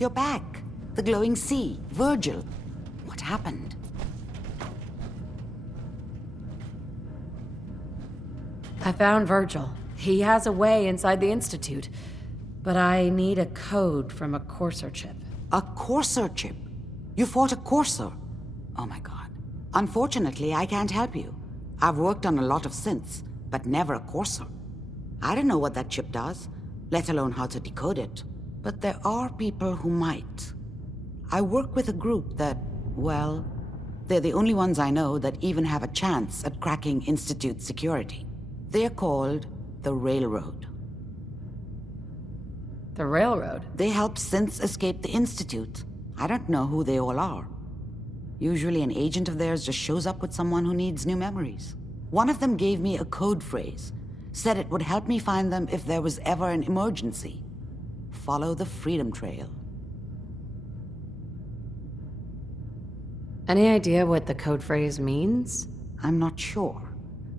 You're back. The glowing sea. Virgil. What happened? I found Virgil. He has a way inside the Institute. But I need a code from a Courser chip. A Courser chip? You fought a Courser? Oh my god. Unfortunately, I can't help you. I've worked on a lot of synths, but never a Courser. I don't know what that chip does, let alone how to decode it. But there are people who might. I work with a group that, well, they're the only ones I know that even have a chance at cracking Institute security. They're called the Railroad. The Railroad? They help synths escape the Institute. I don't know who they all are. Usually an agent of theirs just shows up with someone who needs new memories. One of them gave me a code phrase, said it would help me find them if there was ever an emergency. Follow the Freedom Trail. Any idea what the code phrase means? I'm not sure,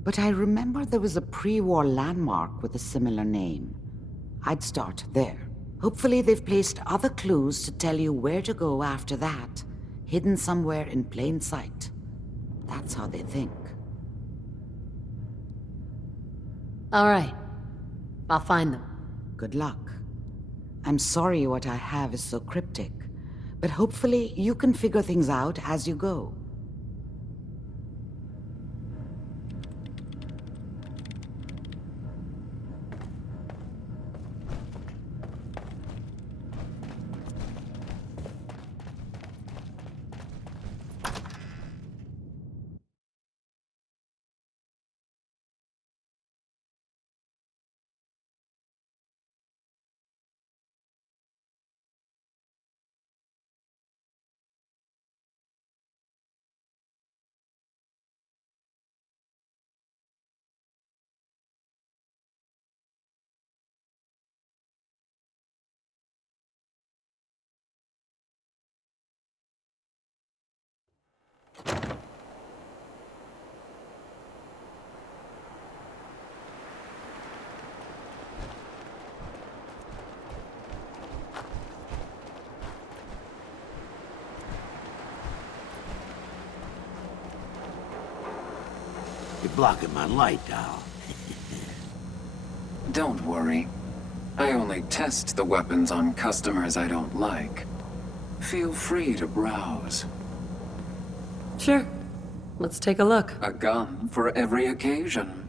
but I remember there was a pre-war landmark with a similar name. I'd start there. Hopefully they've placed other clues to tell you where to go after that, hidden somewhere in plain sight. That's how they think. All right. I'll find them. Good luck. I'm sorry what I have is so cryptic, but hopefully you can figure things out as you go. You're blocking my light, Doll. Don't worry. I only test the weapons on customers I don't like. Feel free to browse. Sure. Let's take a look. A gun for every occasion.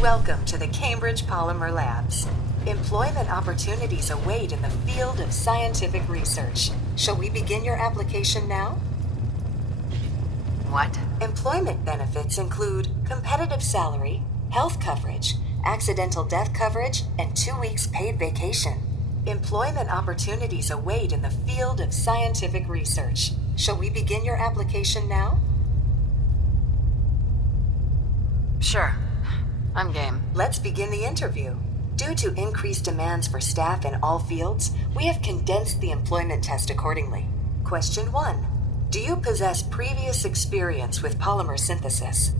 Welcome to the Cambridge Polymer Labs. Employment opportunities await in the field of scientific research. Shall we begin your application now? What? Employment benefits include competitive salary, health coverage, accidental death coverage, and 2 weeks paid vacation. Employment opportunities await in the field of scientific research. Shall we begin your application now? Sure. I'm game. Let's begin the interview. Due to increased demands for staff in all fields, we have condensed the employment test accordingly. Question 1. Do you possess previous experience with polymer synthesis?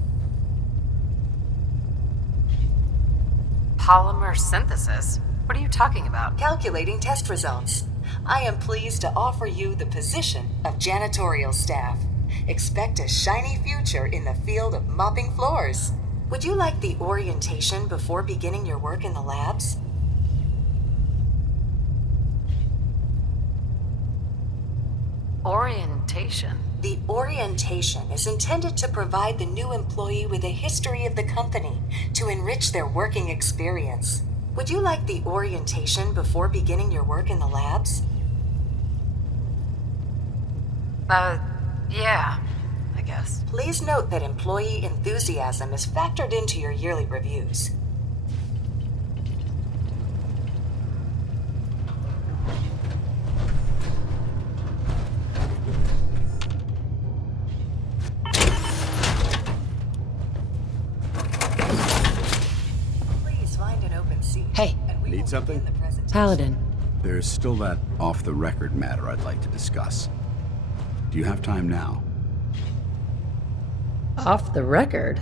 Polymer synthesis? What are you talking about? Calculating test results. I am pleased to offer you the position of janitorial staff. Expect a shiny future in the field of mopping floors. Would you like the orientation before beginning your work in the labs? Orientation? The orientation is intended to provide the new employee with a history of the company to enrich their working experience. Would you like the orientation before beginning your work in the labs? Yeah, I guess. Please note that employee enthusiasm is factored into your yearly reviews. Please find an open seat. Hey. And we Need will something? begin the presentation. Paladin. There's still that off-the-record matter I'd like to discuss. Do you have time now? Off the record?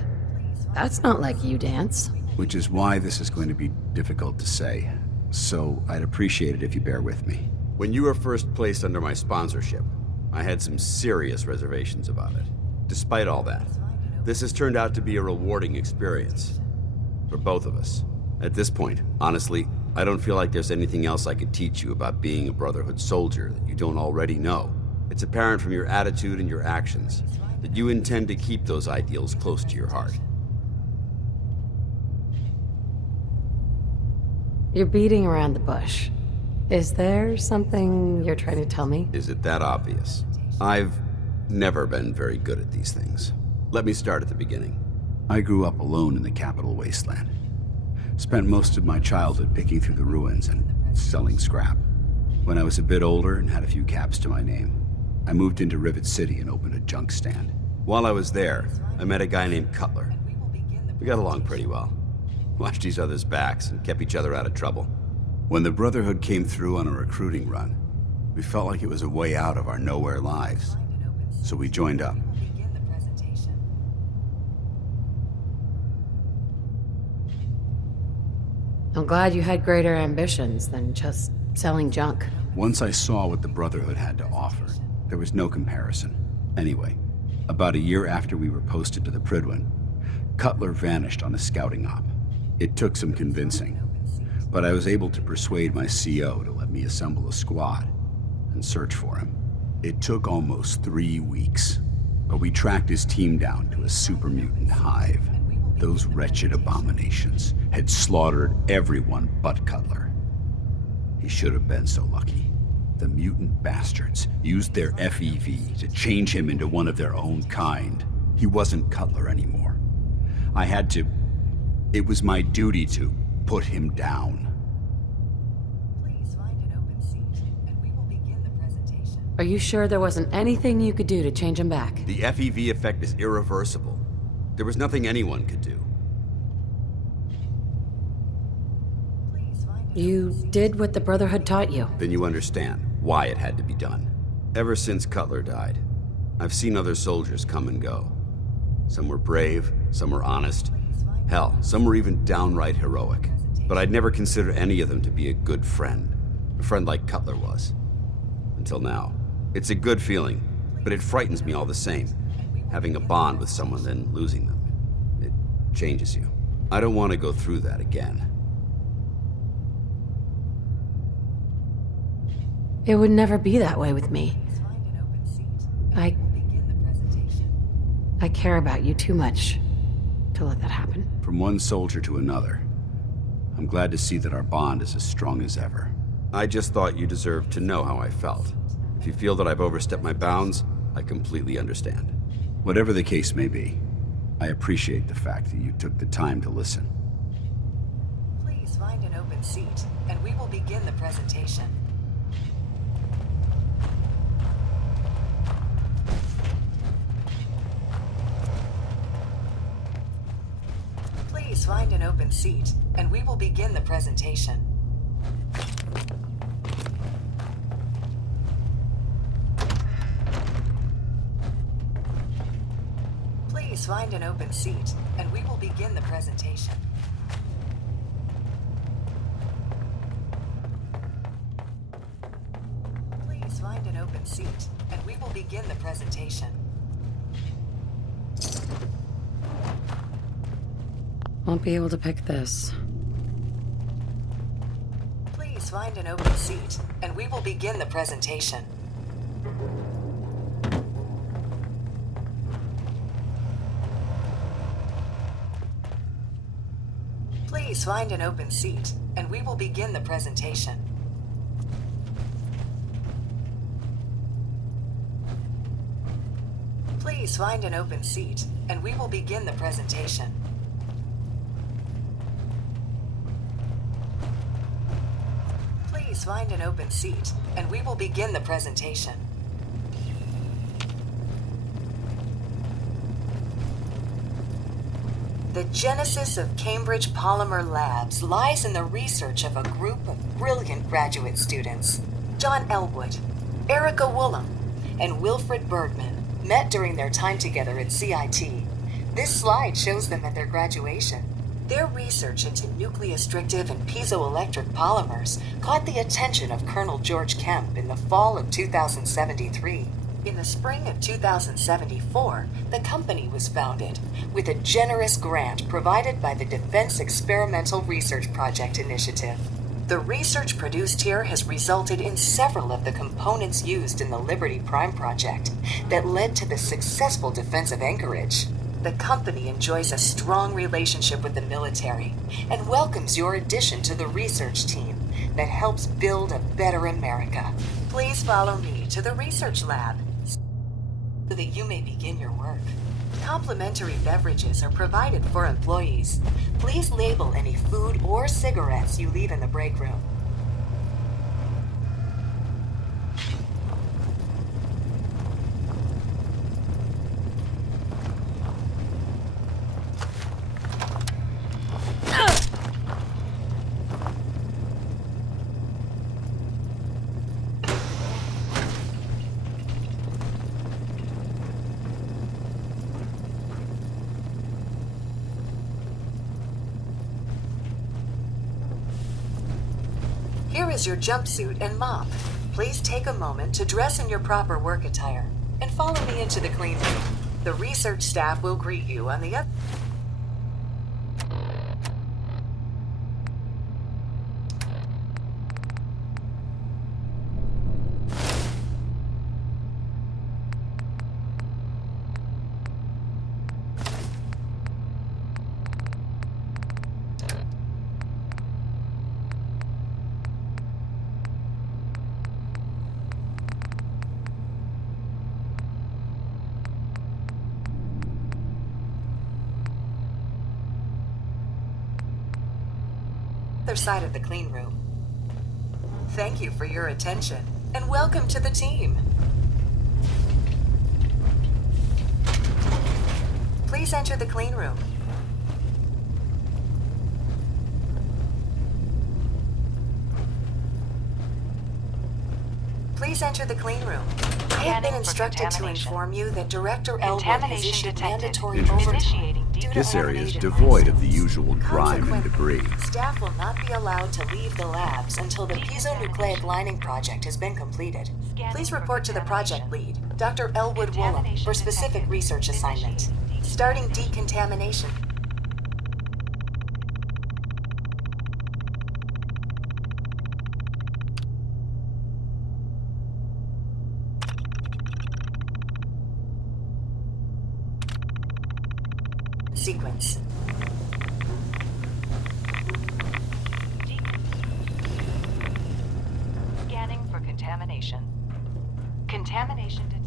That's not like you, Dance. Which is why this is going to be difficult to say. So I'd appreciate it if you bear with me. When you were first placed under my sponsorship, I had some serious reservations about it. Despite all that, this has turned out to be a rewarding experience. For both of us. At this point, honestly, I don't feel like there's anything else I could teach you about being a Brotherhood soldier that you don't already know. It's apparent from your attitude and your actions that you intend to keep those ideals close to your heart. You're beating around the bush. Is there something you're trying to tell me? Is it that obvious? I've never been very good at these things. Let me start at the beginning. I grew up alone in the capital wasteland. Spent most of my childhood picking through the ruins and selling scrap. When I was a bit older and had a few caps to my name, I moved into Rivet City and opened a junk stand. While I was there, I met a guy named Cutler. We got along pretty well. Watched each other's backs and kept each other out of trouble. When the Brotherhood came through on a recruiting run, we felt like it was a way out of our nowhere lives. So we joined up. I'm glad you had greater ambitions than just selling junk. Once I saw what the Brotherhood had to offer, there was no comparison. Anyway, about a year after we were posted to the Prydwen, Cutler vanished on a scouting op. It took some convincing, but I was able to persuade my CO to let me assemble a squad and search for him. It took almost 3 weeks, but we tracked his team down to a super mutant hive. Those wretched abominations had slaughtered everyone but Cutler. He should have been so lucky. The mutant bastards used their FEV to change him into one of their own kind. He wasn't Cutler anymore. I had to... It was my duty to put him down. Please find an open seat, and we will begin the presentation. Are you sure there wasn't anything you could do to change him back? The FEV effect is irreversible. There was nothing anyone could do. You did what the Brotherhood taught you. Then you understand why it had to be done. Ever since Cutler died, I've seen other soldiers come and go. Some were brave, some were honest. Hell, some were even downright heroic. But I'd never considered any of them to be a good friend. A friend like Cutler was. Until now. It's a good feeling, but it frightens me all the same. Having a bond with someone, then losing them. It changes you. I don't want to go through that again. It would never be that way with me. I care about you too much to let that happen. From one soldier to another, I'm glad to see that our bond is as strong as ever. I just thought you deserved to know how I felt. If you feel that I've overstepped my bounds, I completely understand. Whatever the case may be, I appreciate the fact that you took the time to listen. Please find an open seat, and we will begin the presentation. Please find an open seat, and we will begin the presentation. Please find an open seat, and we will begin the presentation. Please find an open seat, and we will begin the presentation. Won't be able to pick this. Please find an open seat, and we will begin the presentation. Please find an open seat, and we will begin the presentation. Please find an open seat, and we will begin the presentation. Please find an open seat, and we will begin the presentation. The genesis of Cambridge Polymer Labs lies in the research of a group of brilliant graduate students. John Elwood, Erica Woolham, and Wilfred Bergman met during their time together at CIT. This slide shows them at their graduation. Their research into nucleostrictive and piezoelectric polymers caught the attention of Colonel George Kemp in the fall of 2073. In the spring of 2074, the company was founded, with a generous grant provided by the Defense Experimental Research Project Initiative. The research produced here has resulted in several of the components used in the Liberty Prime project that led to the successful defense of Anchorage. The company enjoys a strong relationship with the military and welcomes your addition to the research team that helps build a better America. Please follow me to the research lab so that you may begin your work. Complimentary beverages are provided for employees. Please label any food or cigarettes you leave in the break room. Here is your jumpsuit and mop. Please take a moment to dress in your proper work attire and follow me into the clean room. The research staff will greet you on the other. Other side of the clean room. Thank you for your attention, and welcome to the team. Please enter the clean room. Please enter the clean room. I have been instructed to inform you that Director Elwood has issued mandatory overtime. This area is devoid of the usual grime and debris. Staff will not be allowed to leave the labs until the piezonucleic lining project has been completed. Please report to the project lead, Dr. Elwood Woolham, for specific research assignment. Starting decontamination. Sequence. Scanning for contamination. Contamination detected.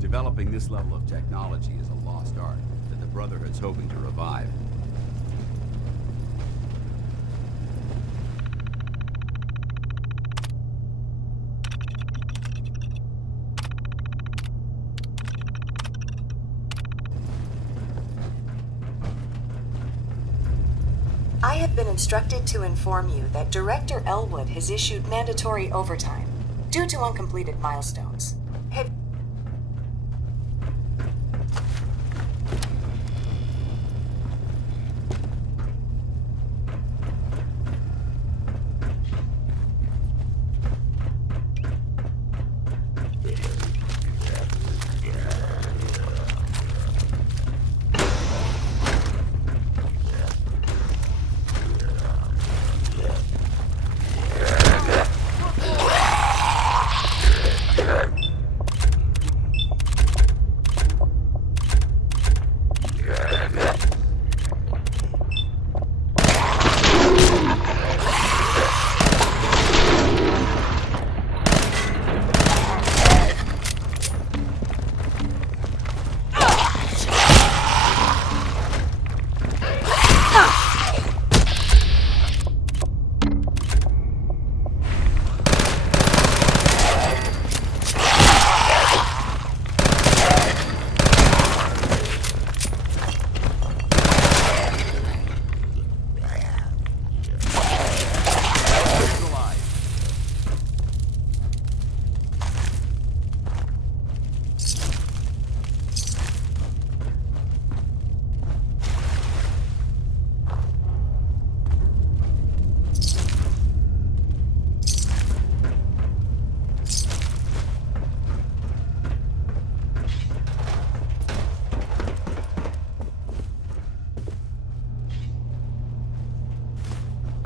Developing this level of technology is a lost art that the Brotherhood's hoping to revive. I have been instructed to inform you that Director Elwood has issued mandatory overtime due to uncompleted milestones. Have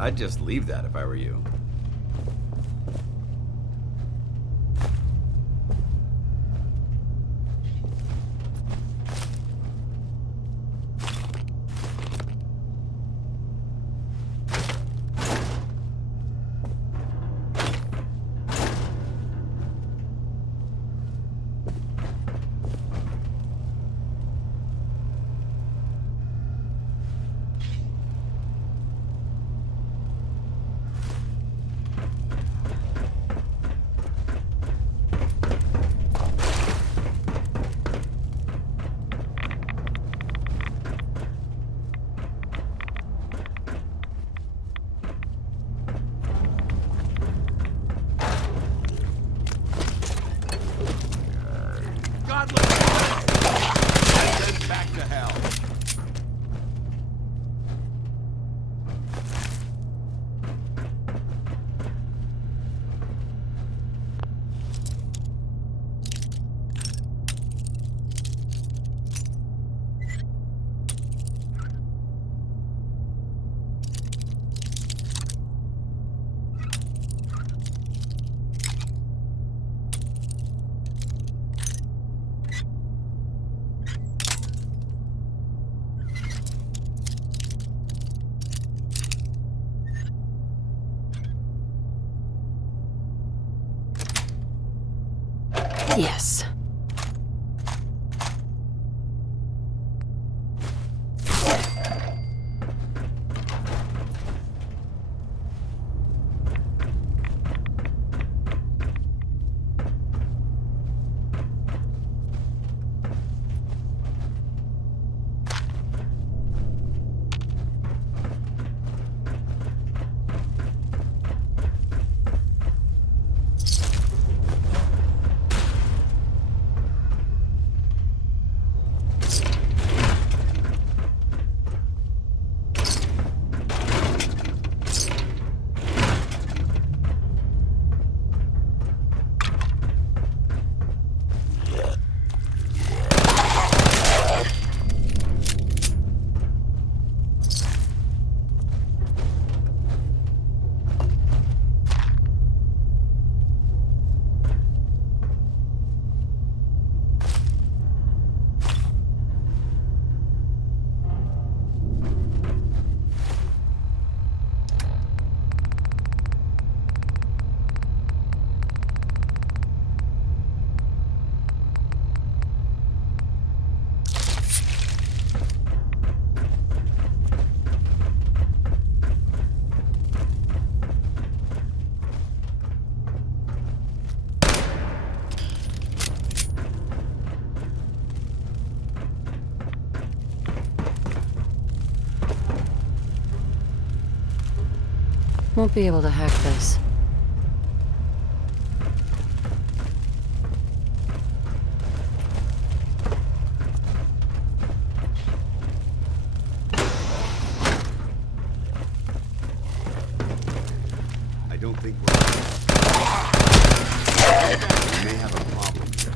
I'd just leave that if I were you. Yes. Won't be able to hack this. I don't think we're... We may have a problem here.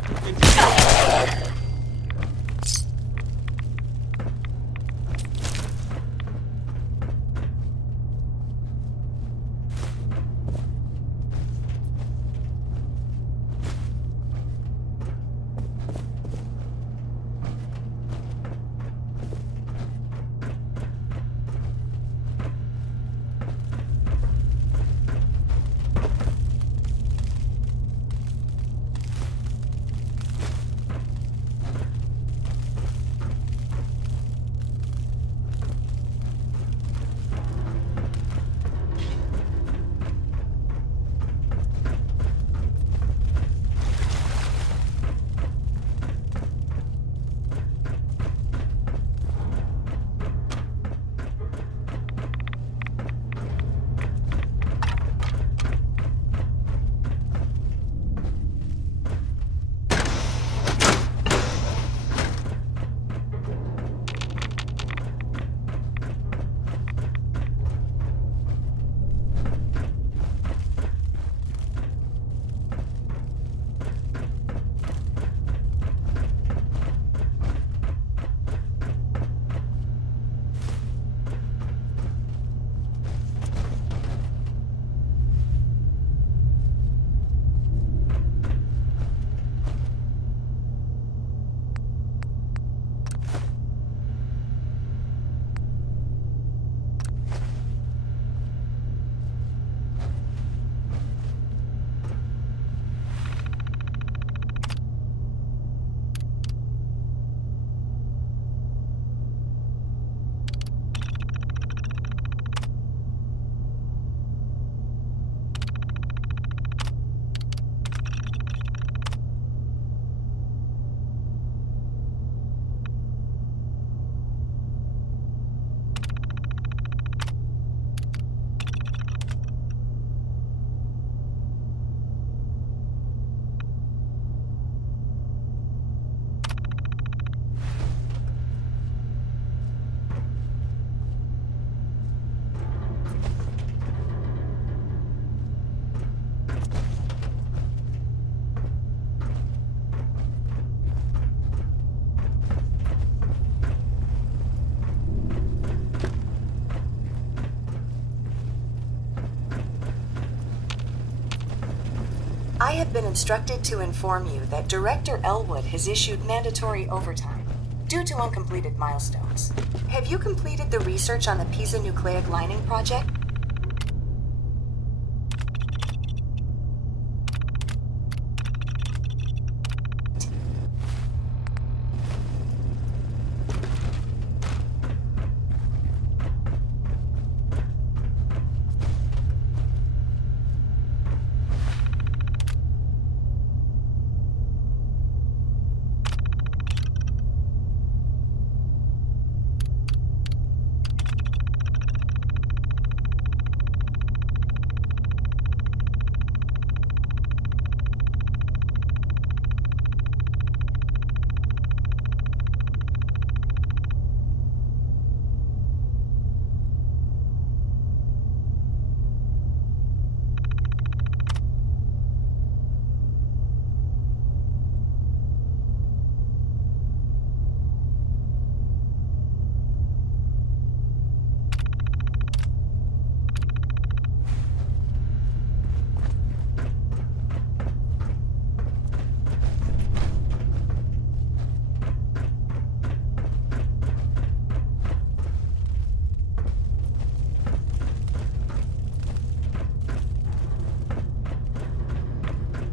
I have been instructed to inform you that Director Elwood has issued mandatory overtime due to uncompleted milestones. Have you completed the research on the Pisa nucleic lining project?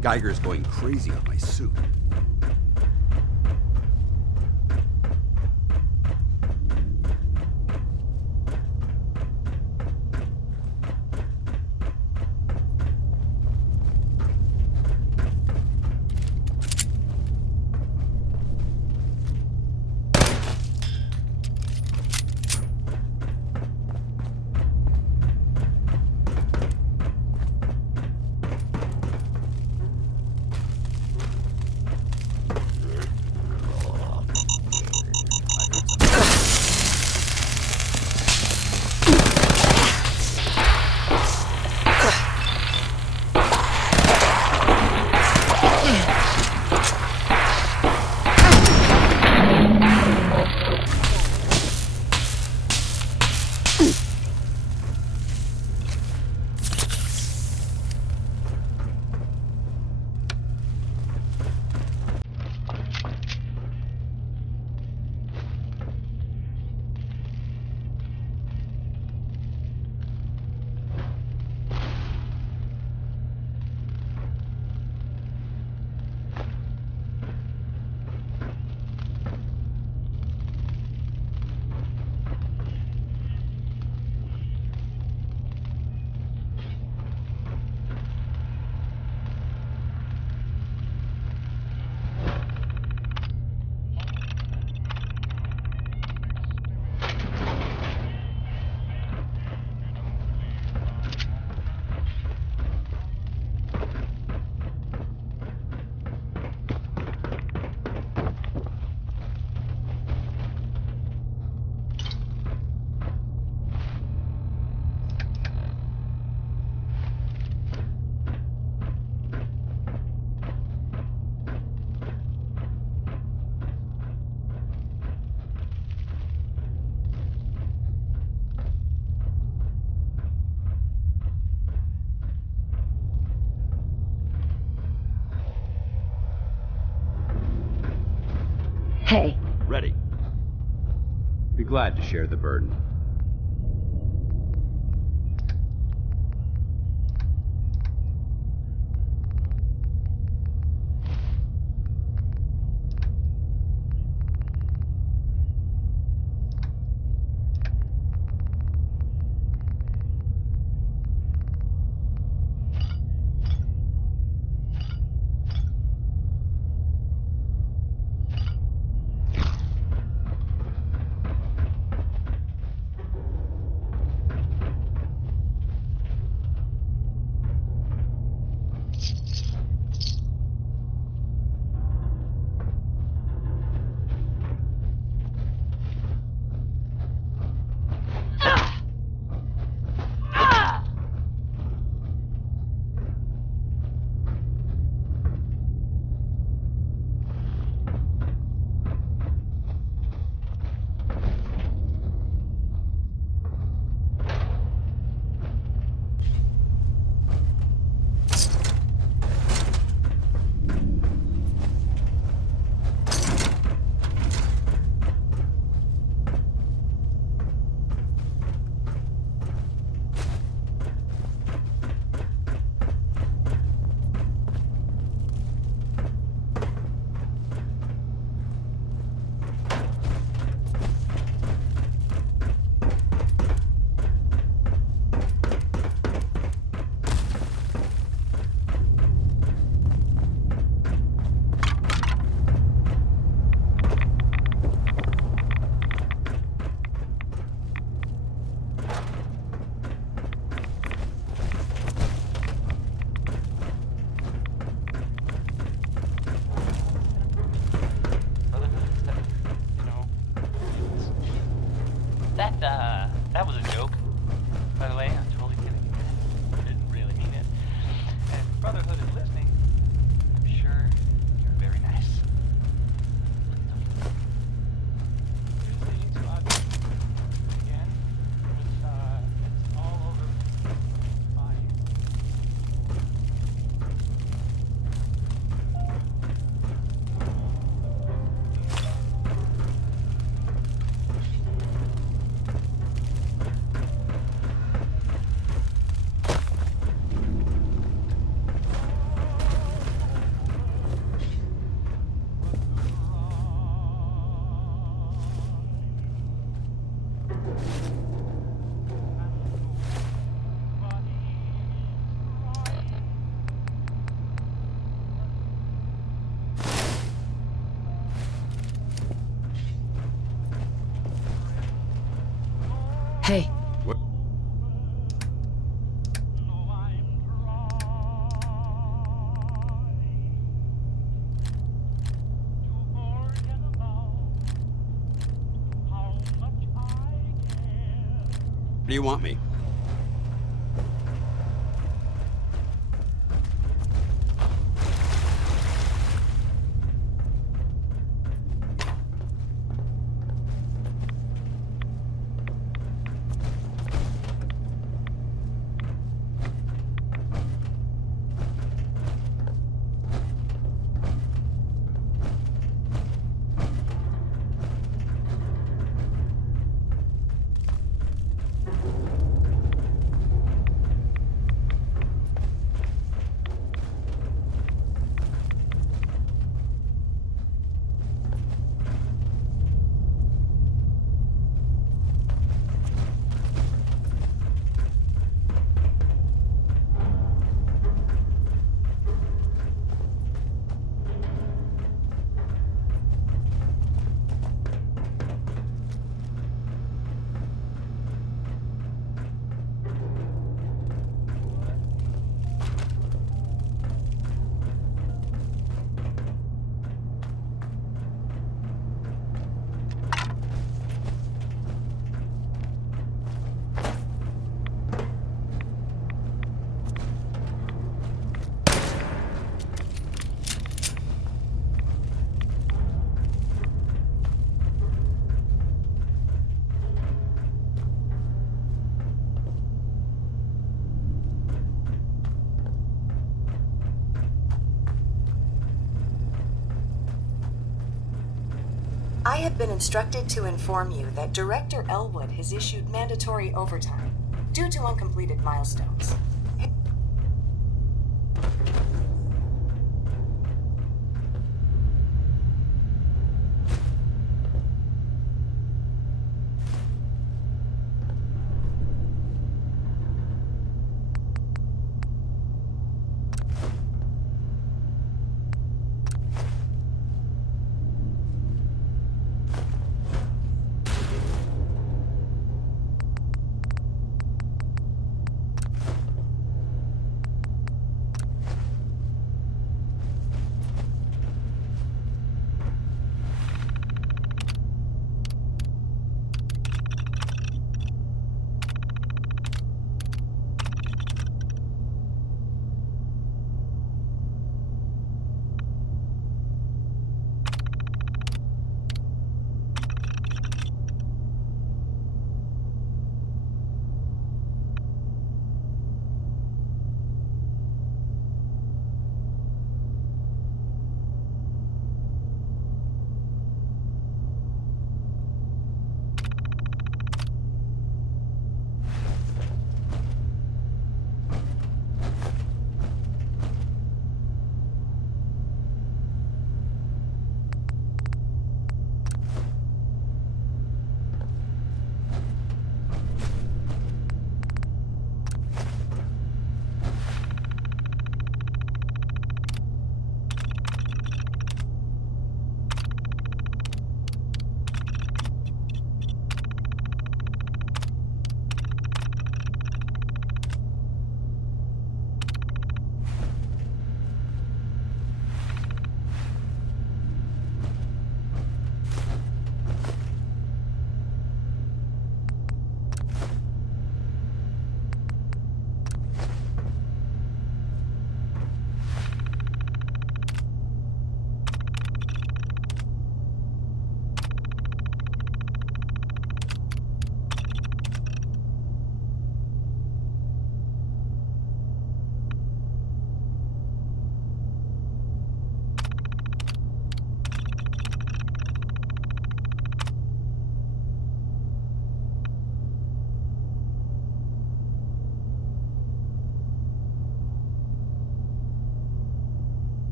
Geiger's going crazy on my suit. Hey. Ready. Be glad to share the burden. That was a joke. By the way, I'm totally kidding. I didn't really mean it. And if Brotherhood is listening, I'm sure you're very nice. Here's the ink spot. Again, it's all over the body. Hey. What? Where do you want me? I have been instructed to inform you that Director Elwood has issued mandatory overtime due to uncompleted milestones.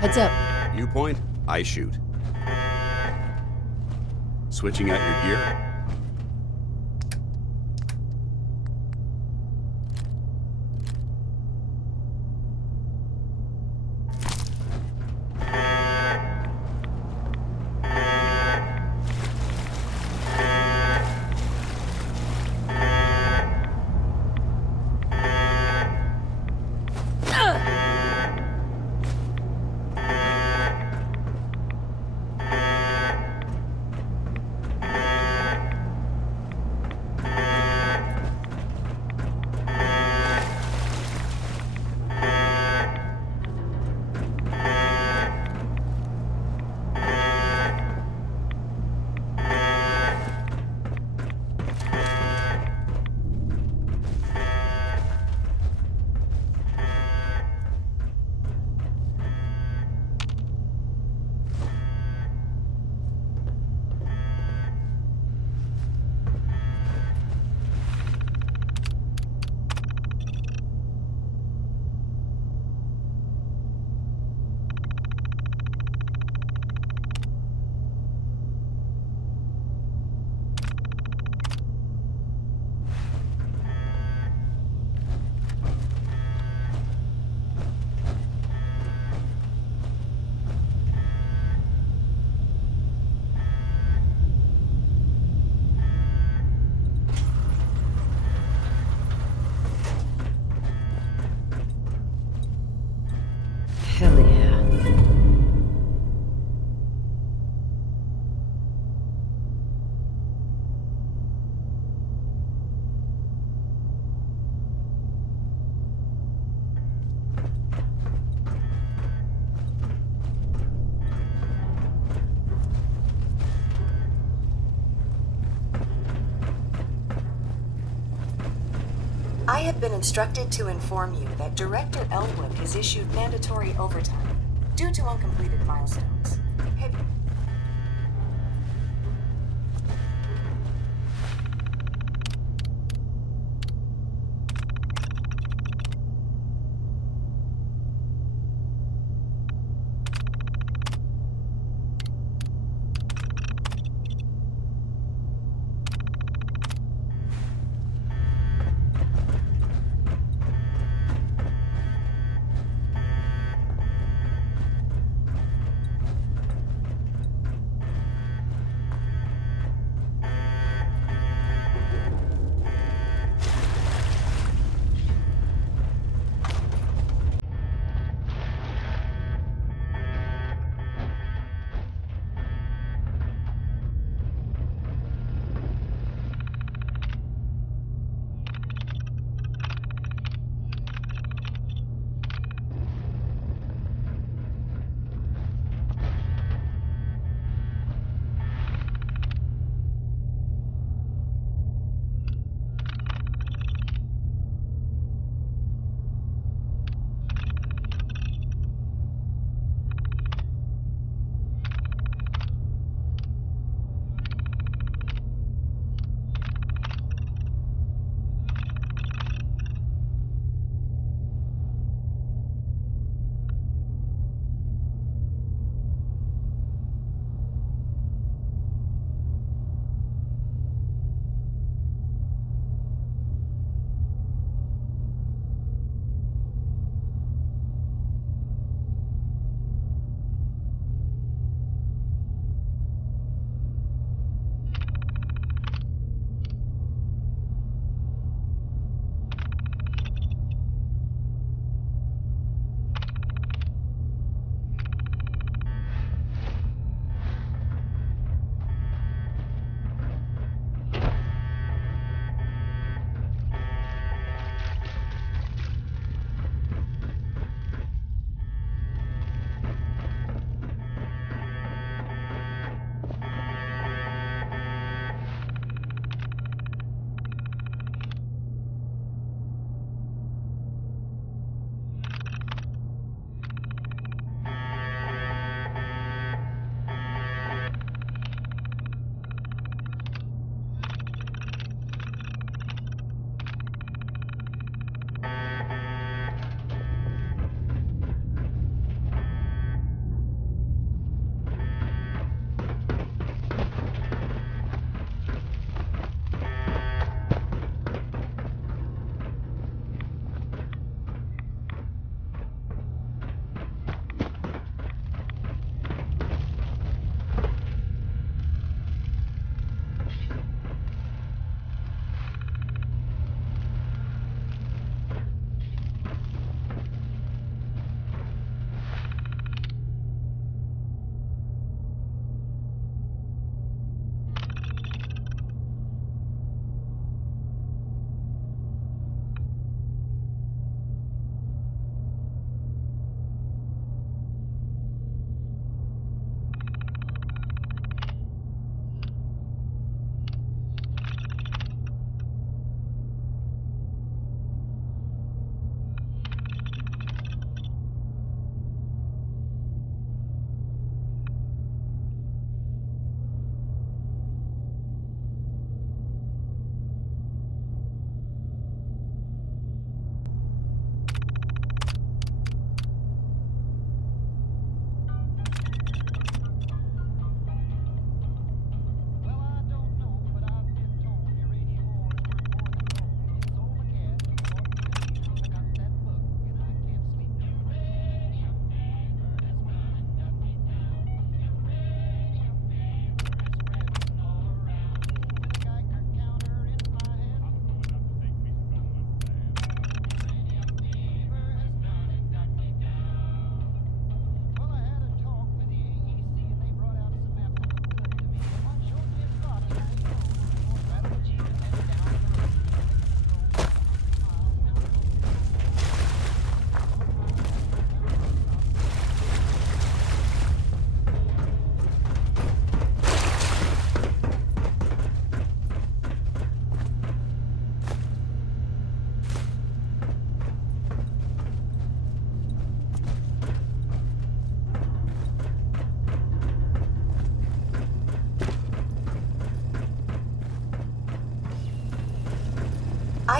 Heads up. You point, I shoot. Switching out your gear? Hell yeah. I have been instructed to inform you that Director Elwood has issued mandatory overtime due to uncompleted milestones. Have you...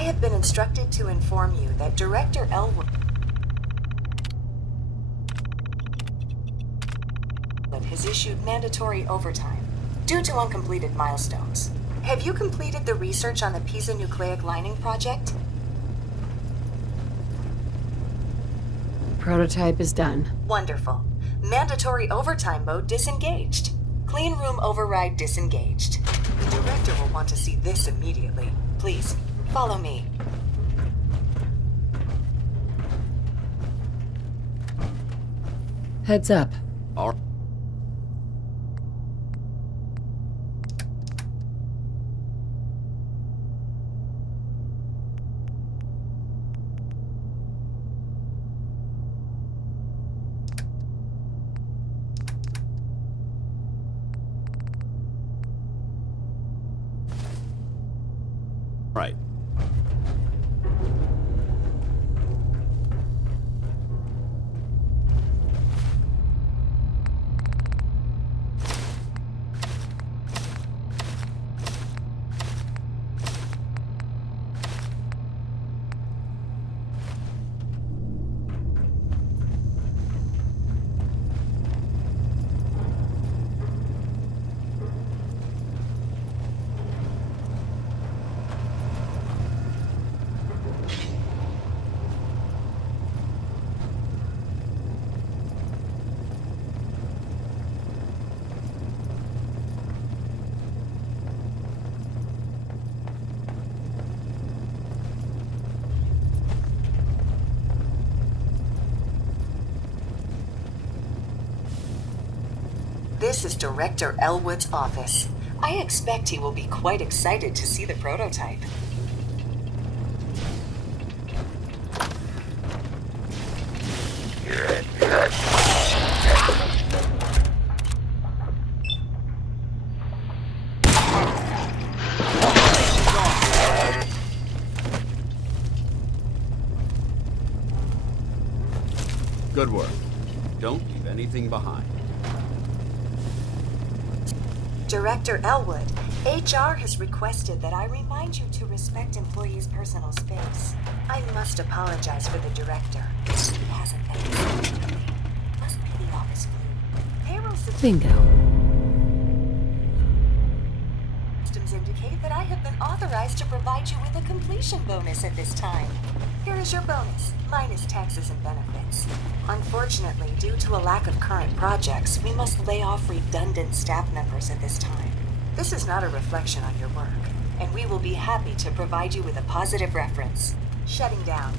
I have been instructed to inform you that Director Elwood has issued mandatory overtime due to uncompleted milestones. Have you completed the research on the Pisa nucleic lining project? Prototype is done. Wonderful. Mandatory overtime mode disengaged. Clean room override disengaged. The director will want to see this immediately. Please, follow me. Heads up. All right. This is Director Elwood's office. I expect he will be quite excited to see the prototype. Good work. Don't leave anything behind. Director Elwood, HR has requested that I remind you to respect employees' personal space. I must apologize for the director. He hasn't been. Must be the office flu. Payroll Bingo. systems indicate that I have been authorized to provide you with a completion bonus at this time. Here is your bonus, minus taxes and benefits. Unfortunately, due to a lack of current projects, we must lay off redundant staff members at this time. This is not a reflection on your work, and we will be happy to provide you with a positive reference. Shutting down.